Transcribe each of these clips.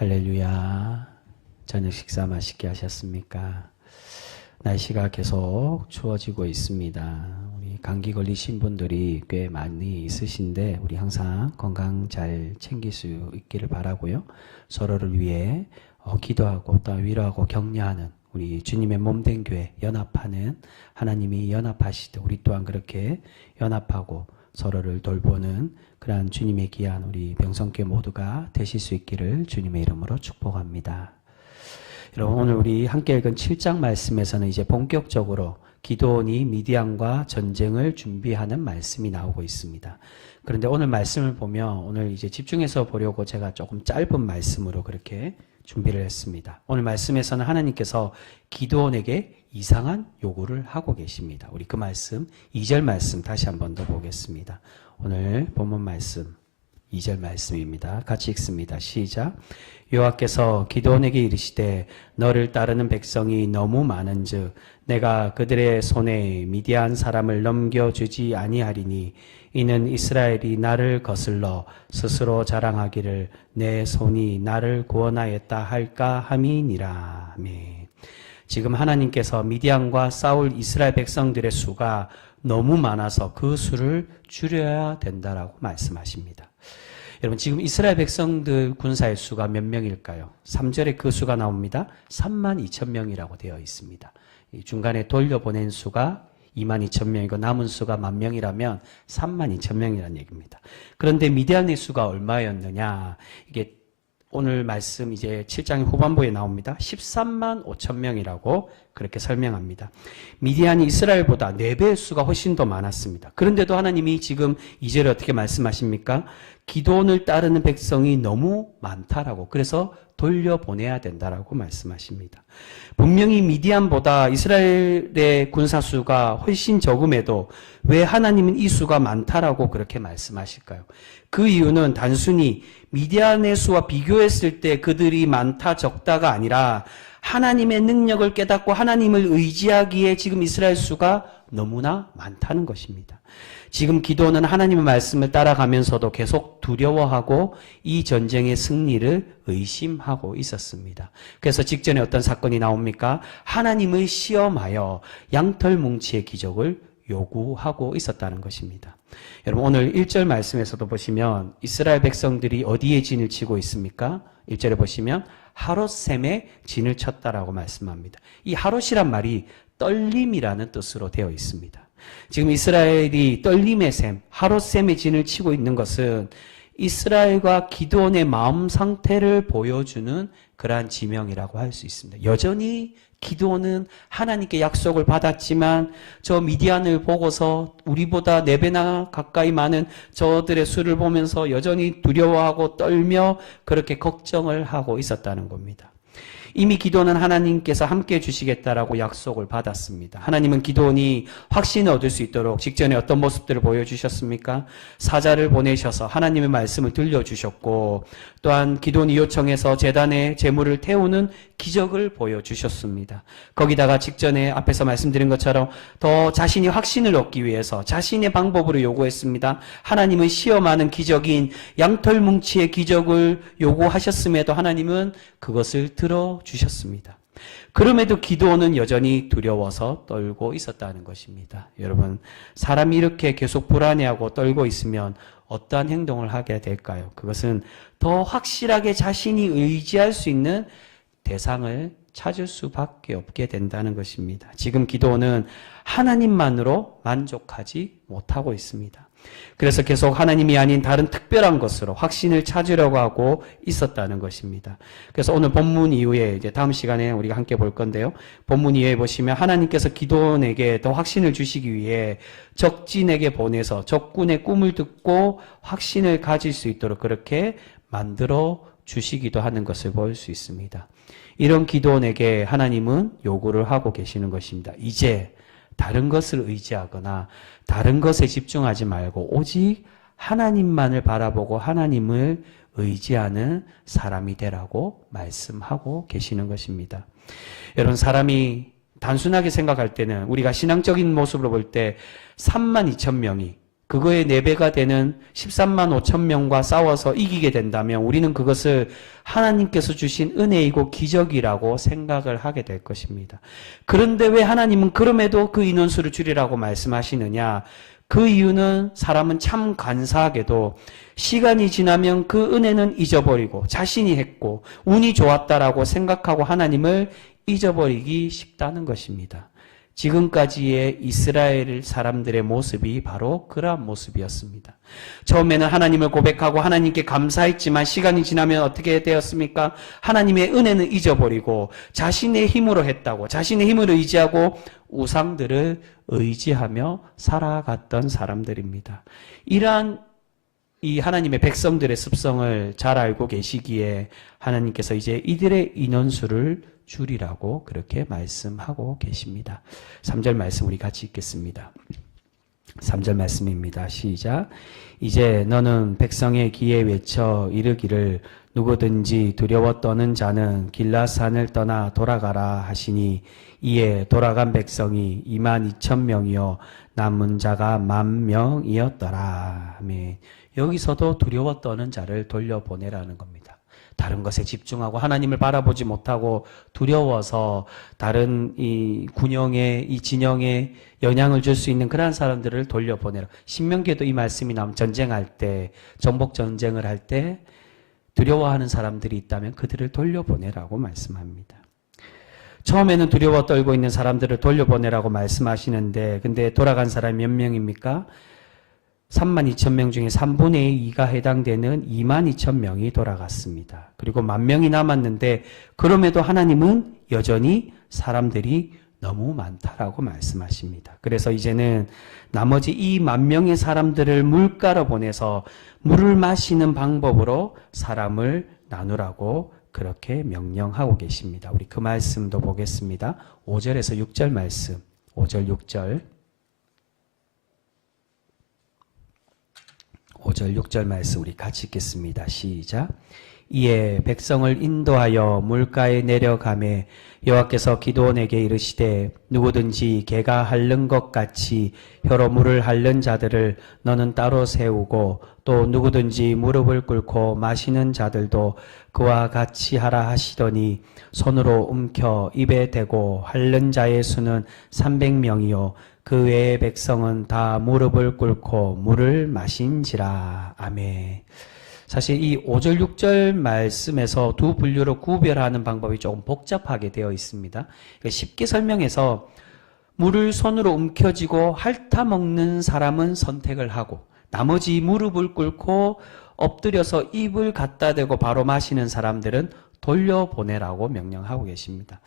할렐루야. 저녁 식사 맛있게 하셨습니까? 날씨가 계속 추워지고 있습니다. 우리 감기 걸리신 분들이 꽤 많이 있으신데 우리 항상 건강 잘 챙길 수 있기를 바라고요. 서로를 위해 기도하고 또 위로하고 격려하는 우리 주님의 몸된 교회 연합하는 하나님이 연합하시듯 우리 또한 그렇게 연합하고 서로를 돌보는 그러한 주님의 귀한 우리 명성교회 모두가 되실 수 있기를 주님의 이름으로 축복합니다. 여러분, 오늘 우리 함께 읽은 7장 말씀에서는 이제 본격적으로 기드온이 미디안과 전쟁을 준비하는 말씀이 나오고 있습니다. 그런데 오늘 말씀을 보면 오늘 이제 집중해서 보려고 제가 조금 짧은 말씀으로 그렇게 준비를 했습니다. 오늘 말씀에서는 하나님께서 기드온에게 이상한 요구를 하고 계십니다. 우리 그 말씀 2절 말씀 다시 한 번 더 보겠습니다. 오늘 본문 말씀 2절 말씀입니다. 같이 읽습니다. 시작. 여호와께서 기드온에게 이르시되 너를 따르는 백성이 너무 많은즉 내가 그들의 손에 미디안 사람을 넘겨주지 아니하리니 이는 이스라엘이 나를 거슬러 스스로 자랑하기를 내 손이 나를 구원하였다 할까 함이니라. 아멘. 지금 하나님께서 미디안과 싸울 이스라엘 백성들의 수가 너무 많아서 그 수를 줄여야 된다라고 말씀하십니다. 여러분, 지금 이스라엘 백성들 군사의 수가 몇 명일까요? 3절에 그 수가 나옵니다. 32,000명이라고 되어 있습니다. 중간에 돌려보낸 수가 22,000명이고 남은 수가 10,000명이라면 32,000명이라는 얘기입니다. 그런데 미디안의 수가 얼마였느냐? 이게 오늘 말씀 이제 7장 후반부에 나옵니다. 13만 5천 명이라고 그렇게 설명합니다. 미디안이 이스라엘보다 4배의 수가 훨씬 더 많았습니다. 그런데도 하나님이 지금 2절에 어떻게 말씀하십니까? 기드온을 따르는 백성이 너무 많다라고, 그래서 돌려보내야 된다라고 말씀하십니다. 분명히 미디안보다 이스라엘의 군사수가 훨씬 적음에도 왜 하나님은 이 수가 많다라고 그렇게 말씀하실까요? 그 이유는 단순히 미디안의 수와 비교했을 때 그들이 많다 적다가 아니라 하나님의 능력을 깨닫고 하나님을 의지하기에 지금 이스라엘 수가 너무나 많다는 것입니다. 지금 기드온은 하나님의 말씀을 따라가면서도 계속 두려워하고 이 전쟁의 승리를 의심하고 있었습니다. 그래서 직전에 어떤 사건이 나옵니까? 하나님을 시험하여 양털뭉치의 기적을 요구하고 있었다는 것입니다. 여러분, 오늘 1절 말씀에서도 보시면 이스라엘 백성들이 어디에 진을 치고 있습니까? 1절에 보시면 하롯셈에 진을 쳤다라고 말씀합니다. 이 하롯이란 말이 떨림이라는 뜻으로 되어 있습니다. 지금 이스라엘이 떨림의 셈, 하롯셈에 진을 치고 있는 것은 이스라엘과 기드온의 마음 상태를 보여주는 그러한 지명이라고 할 수 있습니다. 여전히 기드온은 하나님께 약속을 받았지만 저 미디안을 보고서 우리보다 4배나 가까이 많은 저들의 수를 보면서 여전히 두려워하고 떨며 그렇게 걱정을 하고 있었다는 겁니다. 이미 기드온은 하나님께서 함께 해주시겠다라고 약속을 받았습니다. 하나님은 기드온이 확신을 얻을 수 있도록 직전에 어떤 모습들을 보여주셨습니까? 사자를 보내셔서 하나님의 말씀을 들려주셨고, 또한 기드온이 요청해서 제단에 제물을 태우는 기적을 보여주셨습니다. 거기다가 직전에 앞에서 말씀드린 것처럼 더 자신이 확신을 얻기 위해서 자신의 방법으로 요구했습니다. 하나님을 시험하는 기적인 양털뭉치의 기적을 요구하셨음에도 하나님은 그것을 들어주셨습니다. 그럼에도 기드온은 여전히 두려워서 떨고 있었다는 것입니다. 여러분, 사람이 이렇게 계속 불안해하고 떨고 있으면 어떠한 행동을 하게 될까요? 그것은 더 확실하게 자신이 의지할 수 있는 대상을 찾을 수밖에 없게 된다는 것입니다. 지금 기드온은 하나님만으로 만족하지 못하고 있습니다. 그래서 계속 하나님이 아닌 다른 특별한 것으로 확신을 찾으려고 하고 있었다는 것입니다. 그래서 오늘 본문 이후에 이제 다음 시간에 우리가 함께 볼 건데요. 본문 이후에 보시면 하나님께서 기드온에게 더 확신을 주시기 위해 적진에게 보내서 적군의 꿈을 듣고 확신을 가질 수 있도록 그렇게 만들어 주시기도 하는 것을 볼 수 있습니다. 이런 기드온에게 하나님은 요구를 하고 계시는 것입니다. 이제 다른 것을 의지하거나 다른 것에 집중하지 말고 오직 하나님만을 바라보고 하나님을 의지하는 사람이 되라고 말씀하고 계시는 것입니다. 여러분, 사람이 단순하게 생각할 때는 우리가 신앙적인 모습으로 볼 때 32,000명이 그거의 4배가 되는 13만 5천 명과 싸워서 이기게 된다면 우리는 그것을 하나님께서 주신 은혜이고 기적이라고 생각을 하게 될 것입니다. 그런데 왜 하나님은 그럼에도 그 인원수를 줄이라고 말씀하시느냐? 그 이유는 사람은 참 간사하게도 시간이 지나면 그 은혜는 잊어버리고 자신이 했고 운이 좋았다라고 생각하고 하나님을 잊어버리기 쉽다는 것입니다. 지금까지의 이스라엘 사람들의 모습이 바로 그러한 모습이었습니다. 처음에는 하나님을 고백하고 하나님께 감사했지만 시간이 지나면 어떻게 되었습니까? 하나님의 은혜는 잊어버리고 자신의 힘으로 했다고, 자신의 힘을 의지하고 우상들을 의지하며 살아갔던 사람들입니다. 이러한 이 하나님의 백성들의 습성을 잘 알고 계시기에 하나님께서 이제 이들의 인원수를 줄이라고 그렇게 말씀하고 계십니다. 3절 말씀 우리 같이 읽겠습니다. 3절 말씀입니다. 시작. 이제 너는 백성의 귀에 외쳐 이르기를 누구든지 두려워 떠는 자는 길라산을 떠나 돌아가라 하시니 이에 돌아간 백성이 22,000명이요 남은 자가 10,000명이었더라. 아멘. 여기서도 두려워 떠는 자를 돌려보내라는 겁니다. 다른 것에 집중하고 하나님을 바라보지 못하고 두려워서 다른 이 군영에 이 진영에 영향을 줄 수 있는 그러한 사람들을 돌려보내라. 신명기에도 이 말씀이 나오면 전쟁할 때, 정복 전쟁을 할 때 두려워하는 사람들이 있다면 그들을 돌려보내라고 말씀합니다. 처음에는 두려워 떨고 있는 사람들을 돌려보내라고 말씀하시는데 근데 돌아간 사람이 몇 명입니까? 32,000명 중에 3분의 2가 해당되는 22,000명이 돌아갔습니다. 그리고 10,000명이 남았는데 그럼에도 하나님은 여전히 사람들이 너무 많다라고 말씀하십니다. 그래서 이제는 나머지 이 10,000명의 사람들을 물가로 보내서 물을 마시는 방법으로 사람을 나누라고 그렇게 명령하고 계십니다. 우리 그 말씀도 보겠습니다. 5절에서 6절 말씀. 5절 6절. 5절 6절 말씀 우리 같이 읽겠습니다. 시작. 이에 백성을 인도하여 물가에 내려가매 여호와께서 기드온에게 이르시되 누구든지 개가 핥는 것 같이 혀로 물을 핥는 자들을 너는 따로 세우고 또 누구든지 무릎을 꿇고 마시는 자들도 그와 같이 하라 하시더니 손으로 움켜 입에 대고 핥는 자의 수는 300명이요 그 외의 백성은 다 무릎을 꿇고 물을 마신지라. 아멘. 사실 이 5절 6절 말씀에서 두 분류로 구별하는 방법이 조금 복잡하게 되어 있습니다. 쉽게 설명해서 물을 손으로 움켜쥐고 핥아먹는 사람은 선택을 하고 나머지 무릎을 꿇고 엎드려서 입을 갖다 대고 바로 마시는 사람들은 돌려보내라고 명령하고 계십니다.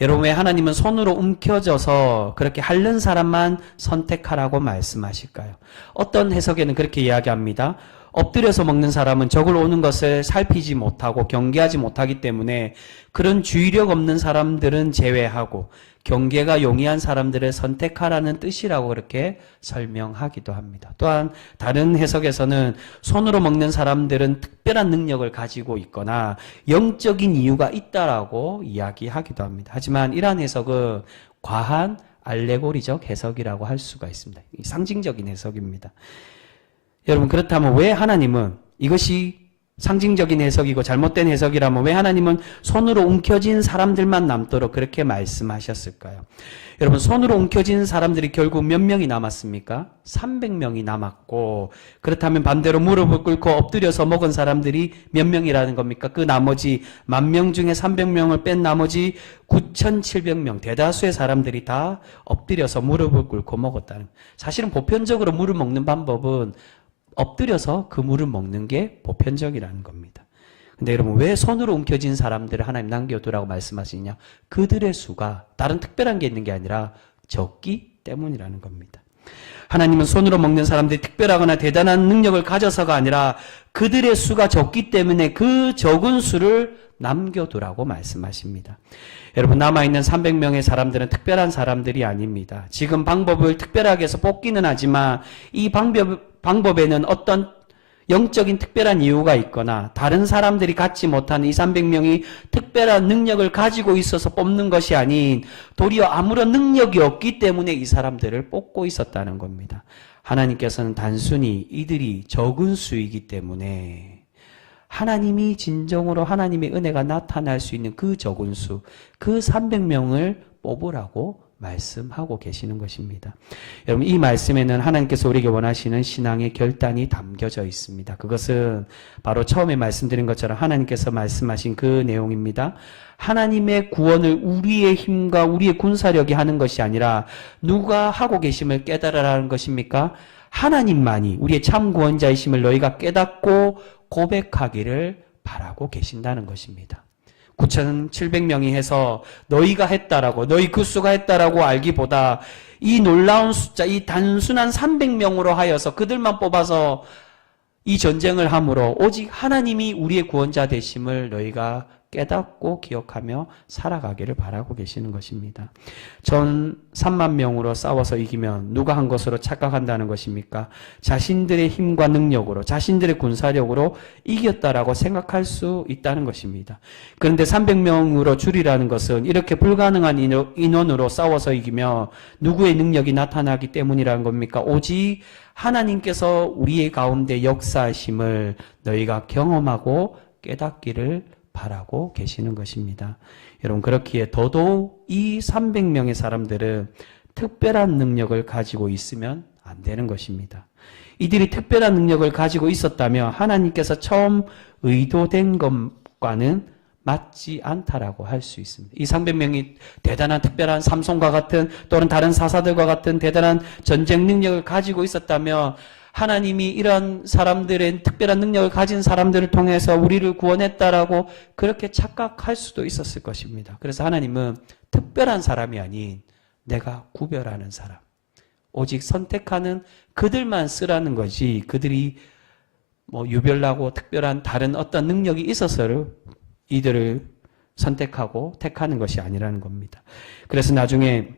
여러분 왜 하나님은 손으로 움켜져서 그렇게 핥는 사람만 선택하라고 말씀하실까요? 어떤 해석에는 그렇게 이야기합니다. 엎드려서 먹는 사람은 적을 오는 것을 살피지 못하고 경계하지 못하기 때문에 그런 주의력 없는 사람들은 제외하고 경계가 용이한 사람들을 선택하라는 뜻이라고 그렇게 설명하기도 합니다. 또한 다른 해석에서는 손으로 먹는 사람들은 특별한 능력을 가지고 있거나 영적인 이유가 있다라고 이야기하기도 합니다. 하지만 이러한 해석은 과한 알레고리적 해석이라고 할 수가 있습니다. 상징적인 해석입니다. 여러분 그렇다면 왜 하나님은 이것이 상징적인 해석이고 잘못된 해석이라면 왜 하나님은 손으로 움켜진 사람들만 남도록 그렇게 말씀하셨을까요? 여러분 손으로 움켜진 사람들이 결국 몇 명이 남았습니까? 300명이 남았고 그렇다면 반대로 무릎을 꿇고 엎드려서 먹은 사람들이 몇 명이라는 겁니까? 그 나머지 10,000명 중에 300명을 뺀 나머지 9,700명 대다수의 사람들이 다 엎드려서 무릎을 꿇고 먹었다는 사실은 보편적으로 물을 먹는 방법은 엎드려서 그 물을 먹는 게 보편적이라는 겁니다. 근데 여러분 왜 손으로 움켜진 사람들을 하나님 남겨두라고 말씀하시냐? 그들의 수가 다른 특별한 게 있는 게 아니라 적기 때문이라는 겁니다. 하나님은 손으로 먹는 사람들이 특별하거나 대단한 능력을 가져서가 아니라 그들의 수가 적기 때문에 그 적은 수를 남겨두라고 말씀하십니다. 여러분 남아있는 300명의 사람들은 특별한 사람들이 아닙니다. 지금 방법을 특별하게 해서 뽑기는 하지만 이 방법에는 어떤 영적인 특별한 이유가 있거나 다른 사람들이 갖지 못하는 이 300명이 특별한 능력을 가지고 있어서 뽑는 것이 아닌 도리어 아무런 능력이 없기 때문에 이 사람들을 뽑고 있었다는 겁니다. 하나님께서는 단순히 이들이 적은 수이기 때문에 하나님이 진정으로 하나님의 은혜가 나타날 수 있는 그 적은 수, 그 300명을 뽑으라고 말씀하고 계시는 것입니다. 여러분, 이 말씀에는 하나님께서 우리에게 원하시는 신앙의 결단이 담겨져 있습니다. 그것은 바로 처음에 말씀드린 것처럼 하나님께서 말씀하신 그 내용입니다. 하나님의 구원을 우리의 힘과 우리의 군사력이 하는 것이 아니라 누가 하고 계심을 깨달으라는 것입니까? 하나님만이 우리의 참 구원자이심을 너희가 깨닫고 고백하기를 바라고 계신다는 것입니다. 9,700명이 해서 너희가 했다라고, 너희 그 수가 했다라고 알기보다 이 놀라운 숫자, 이 단순한 300명으로 하여서 그들만 뽑아서 이 전쟁을 함으로 오직 하나님이 우리의 구원자 되심을 너희가 깨닫고 기억하며 살아가기를 바라고 계시는 것입니다. 전 3만 명으로 싸워서 이기면 누가 한 것으로 착각한다는 것입니까? 자신들의 힘과 능력으로, 자신들의 군사력으로 이겼다라고 생각할 수 있다는 것입니다. 그런데 300명으로 줄이라는 것은 이렇게 불가능한 인원으로 싸워서 이기며 누구의 능력이 나타나기 때문이라는 겁니까? 오직 하나님께서 우리의 가운데 역사하심을 너희가 경험하고 깨닫기를 바라고 계시는 것입니다. 여러분, 그렇기에 더더욱 이 300명의 사람들은 특별한 능력을 가지고 있으면 안 되는 것입니다. 이들이 특별한 능력을 가지고 있었다면 하나님께서 처음 의도된 것과는 맞지 않다라고 할 수 있습니다. 이 300명이 대단한 특별한 삼손과 같은 또는 다른 사사들과 같은 대단한 전쟁 능력을 가지고 있었다면 하나님이 이런 사람들의 특별한 능력을 가진 사람들을 통해서 우리를 구원했다라고 그렇게 착각할 수도 있었을 것입니다. 그래서 하나님은 특별한 사람이 아닌 내가 구별하는 사람, 오직 선택하는 그들만 쓰라는 것이 그들이 유별나고 특별한 다른 어떤 능력이 있어서 이들을 선택하고 택하는 것이 아니라는 겁니다. 그래서 나중에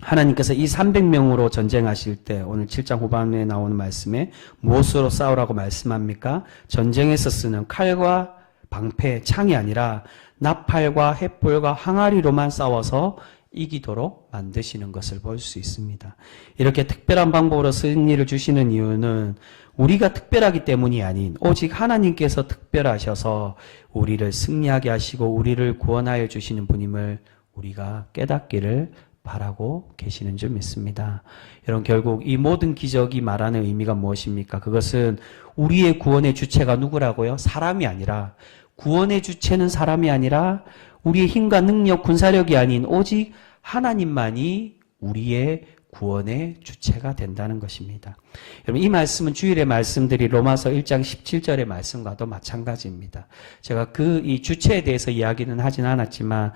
하나님께서 이 300명으로 전쟁하실 때 오늘 7장 후반에 나오는 말씀에 무엇으로 싸우라고 말씀합니까? 전쟁에서 쓰는 칼과 방패, 창이 아니라 나팔과 횃불과 항아리로만 싸워서 이기도록 만드시는 것을 볼 수 있습니다. 이렇게 특별한 방법으로 승리를 주시는 이유는 우리가 특별하기 때문이 아닌 오직 하나님께서 특별하셔서 우리를 승리하게 하시고 우리를 구원하여 주시는 분임을 우리가 깨닫기를 바라고 계시는 줄 믿습니다. 여러분, 결국 이 모든 기적이 말하는 의미가 무엇입니까? 그것은 우리의 구원의 주체가 누구라고요? 사람이 아니라, 구원의 주체는 사람이 아니라 우리의 힘과 능력, 군사력이 아닌 오직 하나님만이 우리의 구원의 주체가 된다는 것입니다. 여러분, 이 말씀은 주일에 말씀드린 로마서 1장 17절의 말씀과도 마찬가지입니다. 제가 이 주체에 대해서 이야기는 하진 않았지만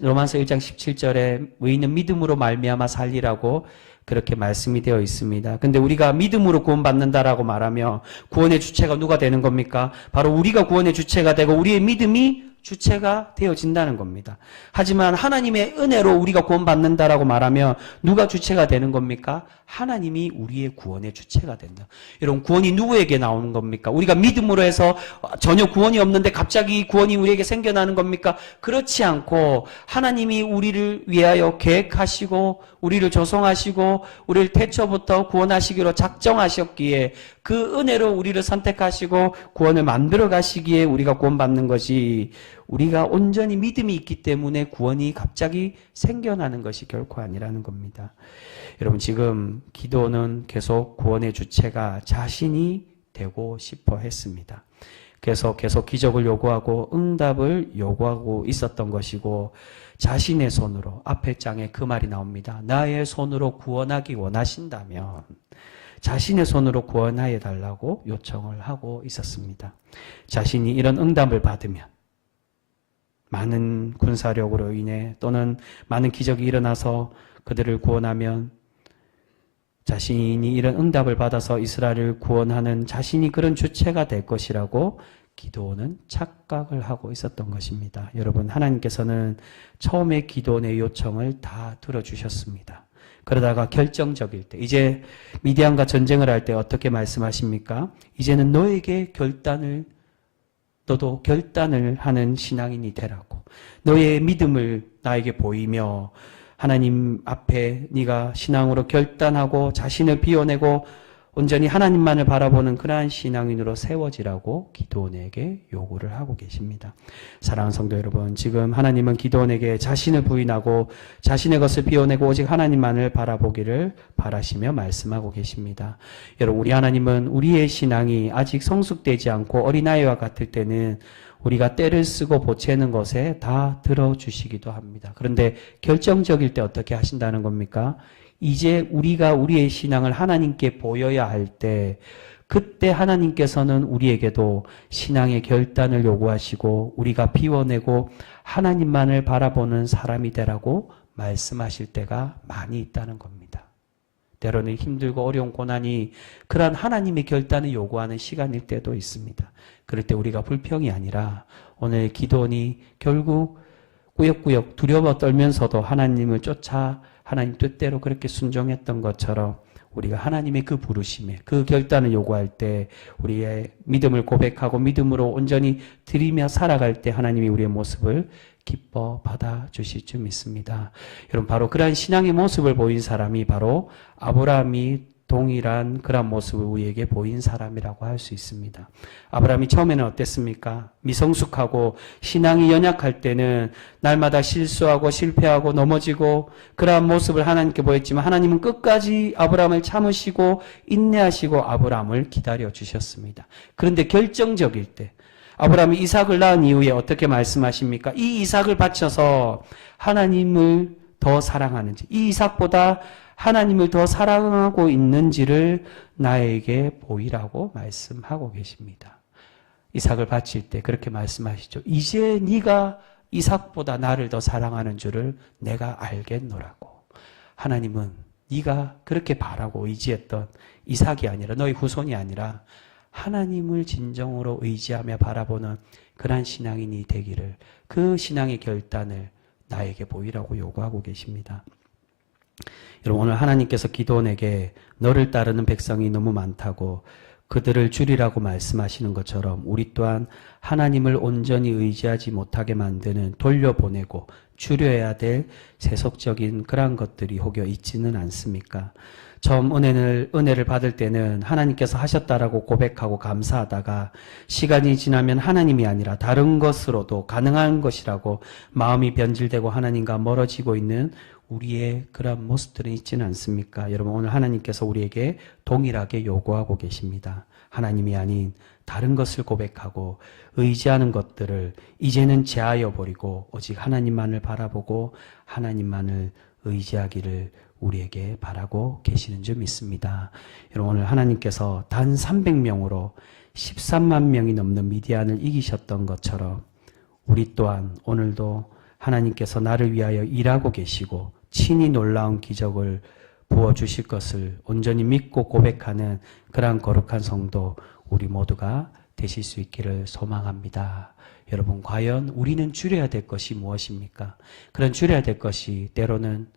로마서 1장 17절에 의인은 믿음으로 말미암아 살리라고 그렇게 말씀이 되어 있습니다. 근데 우리가 믿음으로 구원받는다라고 말하며 구원의 주체가 누가 되는 겁니까? 바로 우리가 구원의 주체가 되고 우리의 믿음이 주체가 되어진다는 겁니다. 하지만 하나님의 은혜로 우리가 구원받는다라고 말하면 누가 주체가 되는 겁니까? 하나님이 우리의 구원의 주체가 된다. 여러분, 구원이 누구에게 나오는 겁니까? 우리가 믿음으로 해서 전혀 구원이 없는데 갑자기 구원이 우리에게 생겨나는 겁니까? 그렇지 않고 하나님이 우리를 위하여 계획하시고 우리를 조성하시고 우리를 태초부터 구원하시기로 작정하셨기에 그 은혜로 우리를 선택하시고 구원을 만들어 가시기에 우리가 구원받는 것이, 우리가 온전히 믿음이 있기 때문에 구원이 갑자기 생겨나는 것이 결코 아니라는 겁니다. 여러분, 지금 기도는 계속 구원의 주체가 자신이 되고 싶어 했습니다. 계속 기적을 요구하고 응답을 요구하고 있었던 것이고, 자신의 손으로, 앞에 장에 그 말이 나옵니다. 나의 손으로 구원하기 원하신다면 자신의 손으로 구원하여 달라고 요청을 하고 있었습니다. 자신이 이런 응답을 받으면, 많은 군사력으로 인해 또는 많은 기적이 일어나서 그들을 구원하면 자신이 이런 응답을 받아서 이스라엘을 구원하는 자신이 그런 주체가 될 것이라고 기도원은 착각을 하고 있었던 것입니다. 여러분, 하나님께서는 처음에 기도원의 요청을 다 들어주셨습니다. 그러다가 결정적일 때, 이제 미디안과 전쟁을 할 때 어떻게 말씀하십니까? 이제는 너도 결단을 하는 신앙인이 되라고. 너의 믿음을 나에게 보이며 하나님 앞에 네가 신앙으로 결단하고 자신을 비워내고 온전히 하나님만을 바라보는 그러한 신앙인으로 세워지라고 기도원에게 요구를 하고 계십니다. 사랑하는 성도 여러분, 지금 하나님은 기도원에게 자신을 부인하고 자신의 것을 비워내고 오직 하나님만을 바라보기를 바라시며 말씀하고 계십니다. 여러분, 우리 하나님은 우리의 신앙이 아직 성숙되지 않고 어린아이와 같을 때는 우리가 때를 쓰고 보채는 것에 다 들어주시기도 합니다. 그런데 결정적일 때 어떻게 하신다는 겁니까? 이제 우리가 우리의 신앙을 하나님께 보여야 할 때, 그때 하나님께서는 우리에게도 신앙의 결단을 요구하시고 우리가 비워내고 하나님만을 바라보는 사람이 되라고 말씀하실 때가 많이 있다는 겁니다. 때로는 힘들고 어려운 고난이 그러한 하나님의 결단을 요구하는 시간일 때도 있습니다. 그럴 때 우리가 불평이 아니라 오늘 기도원이 결국 꾸역꾸역 두려워 떨면서도 하나님을 쫓아 하나님 뜻대로 그렇게 순종했던 것처럼 우리가 하나님의 그 부르심에 그 결단을 요구할 때 우리의 믿음을 고백하고 믿음으로 온전히 드리며 살아갈 때 하나님이 우리의 모습을 기뻐 받아주실 줄 믿습니다. 여러분, 바로 그러한 신앙의 모습을 보인 사람이 바로 아브라함이 동일한 그런 모습을 우리에게 보인 사람이라고 할 수 있습니다. 아브라함이 처음에는 어땠습니까? 미성숙하고 신앙이 연약할 때는 날마다 실수하고 실패하고 넘어지고 그러한 모습을 하나님께 보였지만 하나님은 끝까지 아브라함을 참으시고 인내하시고 아브라함을 기다려 주셨습니다. 그런데 결정적일 때 아브라함이 이삭을 낳은 이후에 어떻게 말씀하십니까? 이 이삭을 바쳐서 하나님을 더 사랑하는지, 이 이삭보다 하나님을 더 사랑하고 있는지를 나에게 보이라고 말씀하고 계십니다. 이삭을 바칠 때 그렇게 말씀하시죠. 이제 네가 이삭보다 나를 더 사랑하는 줄을 내가 알겠노라고. 하나님은 네가 그렇게 바라고 의지했던 이삭이 아니라 너희 후손이 아니라 하나님을 진정으로 의지하며 바라보는 그러한 신앙인이 되기를, 그 신앙의 결단을 나에게 보이라고 요구하고 계십니다. 여러분, 오늘 하나님께서 기도원에게 너를 따르는 백성이 너무 많다고 그들을 줄이라고 말씀하시는 것처럼 우리 또한 하나님을 온전히 의지하지 못하게 만드는 돌려보내고 줄여야 될 세속적인 그러한 것들이 혹여 있지는 않습니까? 처음 은혜를 받을 때는 하나님께서 하셨다라고 고백하고 감사하다가 시간이 지나면 하나님이 아니라 다른 것으로도 가능한 것이라고 마음이 변질되고 하나님과 멀어지고 있는 우리의 그런 모습들은 있지는 않습니까? 여러분, 오늘 하나님께서 우리에게 동일하게 요구하고 계십니다. 하나님이 아닌 다른 것을 고백하고 의지하는 것들을 이제는 제하여 버리고 오직 하나님만을 바라보고 하나님만을 의지하기를 우리에게 바라고 계시는 줄 믿습니다. 여러분, 오늘 하나님께서 단 300명으로 13만 명이 넘는 미디안을 이기셨던 것처럼 우리 또한 오늘도 하나님께서 나를 위하여 일하고 계시고 친히 놀라운 기적을 부어주실 것을 온전히 믿고 고백하는 그러한 거룩한 성도 우리 모두가 되실 수 있기를 소망합니다. 여러분, 과연 우리는 줄여야 될 것이 무엇입니까? 그런 줄여야 될 것이 때로는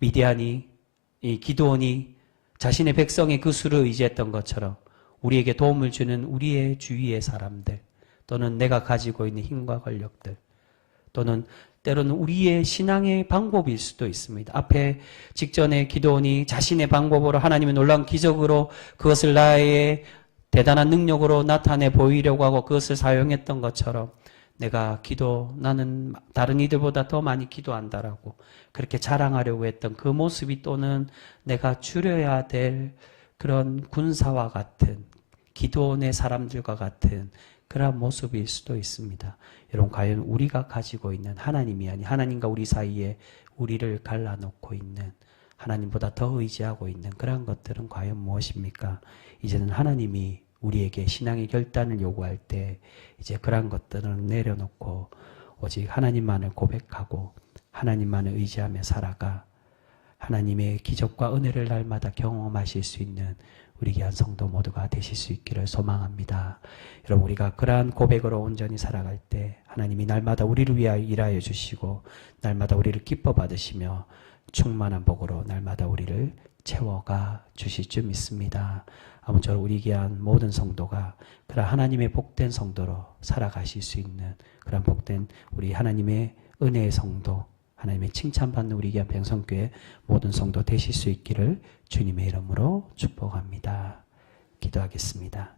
미디안이, 이 기드온이 자신의 백성의 그 수를 의지했던 것처럼 우리에게 도움을 주는 우리의 주위의 사람들, 또는 내가 가지고 있는 힘과 권력들, 또는 때로는 우리의 신앙의 방법일 수도 있습니다. 앞에 직전에 기드온이 자신의 방법으로 하나님의 놀라운 기적으로 그것을 나의 대단한 능력으로 나타내 보이려고 하고 그것을 사용했던 것처럼 나는 다른 이들보다 더 많이 기도한다라고 그렇게 자랑하려고 했던 그 모습이 또는 내가 줄여야 될 그런 군사와 같은 기드온의 사람들과 같은 그런 모습일 수도 있습니다. 여러분, 과연 우리가 가지고 있는 하나님이 아닌 하나님과 우리 사이에 우리를 갈라놓고 있는 하나님보다 더 의지하고 있는 그런 것들은 과연 무엇입니까? 이제는 하나님이 우리에게 신앙의 결단을 요구할 때 이제 그런 것들은 내려놓고 오직 하나님만을 고백하고 하나님만을 의지하며 살아가 하나님의 기적과 은혜를 날마다 경험하실 수 있는 우리 귀한 성도 모두가 되실 수 있기를 소망합니다. 여러분, 우리가 그러한 고백으로 온전히 살아갈 때 하나님이 날마다 우리를 위하여 일하여 주시고 날마다 우리를 기뻐 받으시며 충만한 복으로 날마다 우리를 채워가 주실 줄 믿습니다. 아무쪼록 우리 귀한 모든 성도가 그런 하나님의 복된 성도로 살아가실 수 있는 그런 복된 우리 하나님의 은혜의 성도, 하나님의 칭찬받는 우리 귀한 병성교회 모든 성도 되실 수 있기를 주님의 이름으로 축복합니다. 기도하겠습니다.